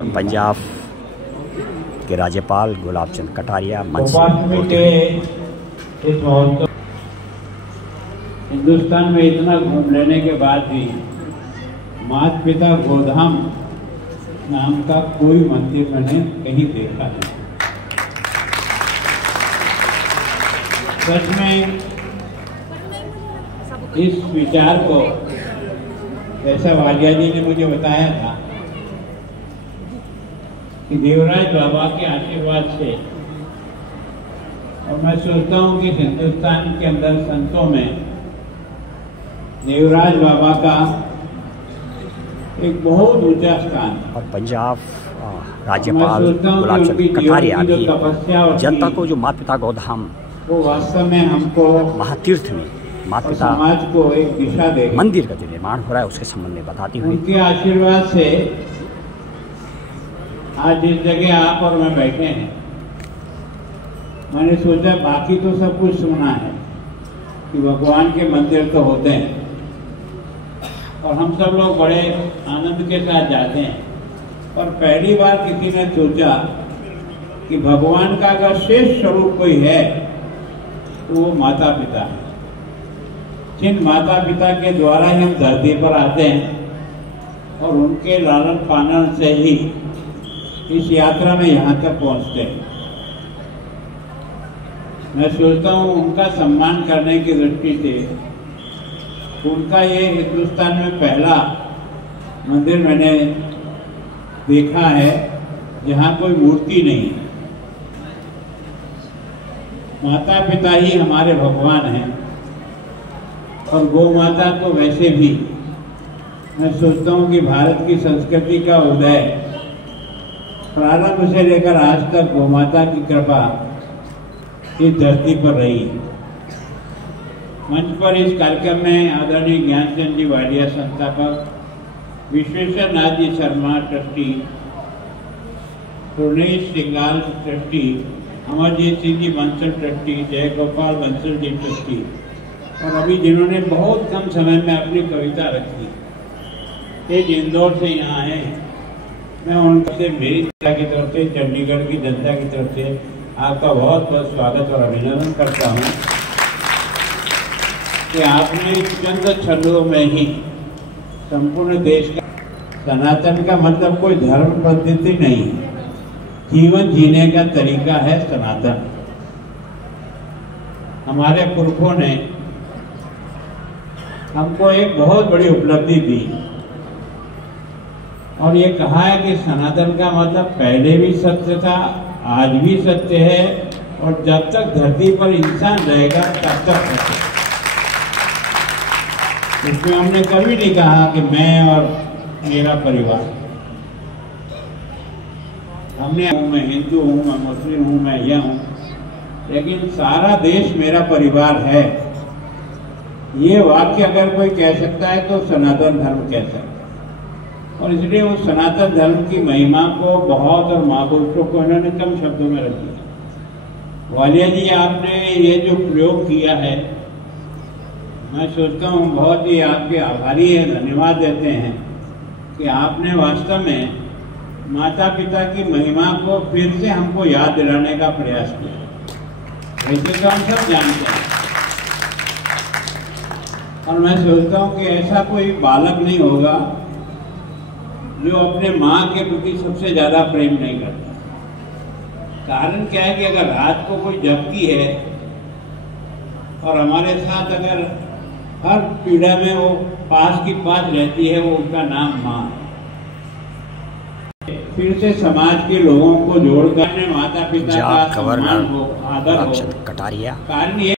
पंजाब के राज्यपाल गुलाब चंद कटारिया मंच हिंदुस्तान में इतना घूम लेने के बाद भी माता पिता गोधाम नाम का कोई मंदिर मैंने कहीं देखा नहीं। सच में इस विचार को जैसा वालिया जी ने मुझे बताया था कि देवराज बाबा के आशीर्वाद से, और मैं सोचता हूँ कि हिंदुस्तान के अंदर संतों में देवराज बाबा का एक बहुत ऊंचा स्थान। और पंजाब राज्यपाल गुलाब चंद कटारिया भी जनता को जो माता पिता गोधाम वो वास्तव में हमको महातीर्थ में माता पिता समाज को एक दिशा दे, मंदिर का जो निर्माण हो रहा है उसके संबंध में बताती हुई उनके आशीर्वाद से आज जिस जगह आप और मैं बैठे हैं, मैंने सोचा बाकी तो सब कुछ सुना है कि भगवान के मंदिर तो होते हैं और हम सब लोग बड़े आनंद के साथ जाते हैं, पर पहली बार किसी ने सोचा कि भगवान का अगर श्रेष्ठ स्वरूप कोई है तो वो माता पिता है, जिन माता पिता के द्वारा ही हम धरती पर आते हैं और उनके लालन पालन से ही इस यात्रा में यहाँ तक पहुँचते हैं। मैं सोचता हूँ उनका सम्मान करने की दृष्टि से उनका ये हिंदुस्तान में पहला मंदिर मैंने देखा है जहाँ कोई मूर्ति नहीं है। माता पिता ही हमारे भगवान हैं और गौ माता तो वैसे भी मैं सोचता हूँ कि भारत की संस्कृति का उदय प्रारंभ से लेकर आज तक गौ माता की कृपा इस धरती पर रही। मंच पर इस कार्यक्रम में आदरणीय ज्ञानचंद जी वालिया संस्थापक, Vishweshwar Nath ji Sharma trustee, Pranesh सिंगाल trustee, Amarjeet Singh ji Bansal trustee, जय गोपाल बंसल जी ट्रस्टी, और अभी जिन्होंने बहुत कम समय में अपनी कविता रखी, ये इंदौर से यहाँ आए। मैं उनसे मेरी जनता की तरफ से, चंडीगढ़ की जनता की तरफ से आपका बहुत बहुत स्वागत और अभिनंदन करता हूँ कि आपने चंद छंदों में ही संपूर्ण देश का, सनातन का मतलब कोई धर्म पद्धति नहीं, जीवन जीने का तरीका है सनातन। हमारे पुरखों ने हमको एक बहुत बड़ी उपलब्धि दी और ये कहा है कि सनातन का मतलब पहले भी सत्य था, आज भी सत्य है और जब तक धरती पर इंसान रहेगा तब तक सत्य। इसमें हमने कभी नहीं कहा कि मैं और मेरा परिवार, हमने मैं हिंदू हूँ, मैं मुस्लिम हूँ, मैं यह हूँ, लेकिन सारा देश मेरा परिवार है। ये वाक्य अगर कोई कह सकता है तो सनातन धर्म कह सकता है, और इसलिए उस सनातन धर्म की महिमा को बहुत और महापुरुषों को इन्होंने कम शब्दों में रख दिया। वालिया जी, आपने ये जो प्रयोग किया है, मैं सोचता हूँ बहुत ही आपके आभारी है, धन्यवाद देते हैं कि आपने वास्तव में माता पिता की महिमा को फिर से हमको याद दिलाने का प्रयास किया। वैसे तो हम सब जानते हैं, और मैं सोचता हूँ कि ऐसा कोई बालक नहीं होगा जो अपने माँ के प्रति सबसे ज्यादा प्रेम नहीं करता। कारण क्या है कि अगर रात को कोई जगती है और हमारे साथ अगर हर पीड़ा में वो पास की पास रहती है, वो उनका नाम माँ है। फिर से समाज के लोगों को जोड़कर माता पिता का सम्मान हो, आदर हो। कटारिया कारण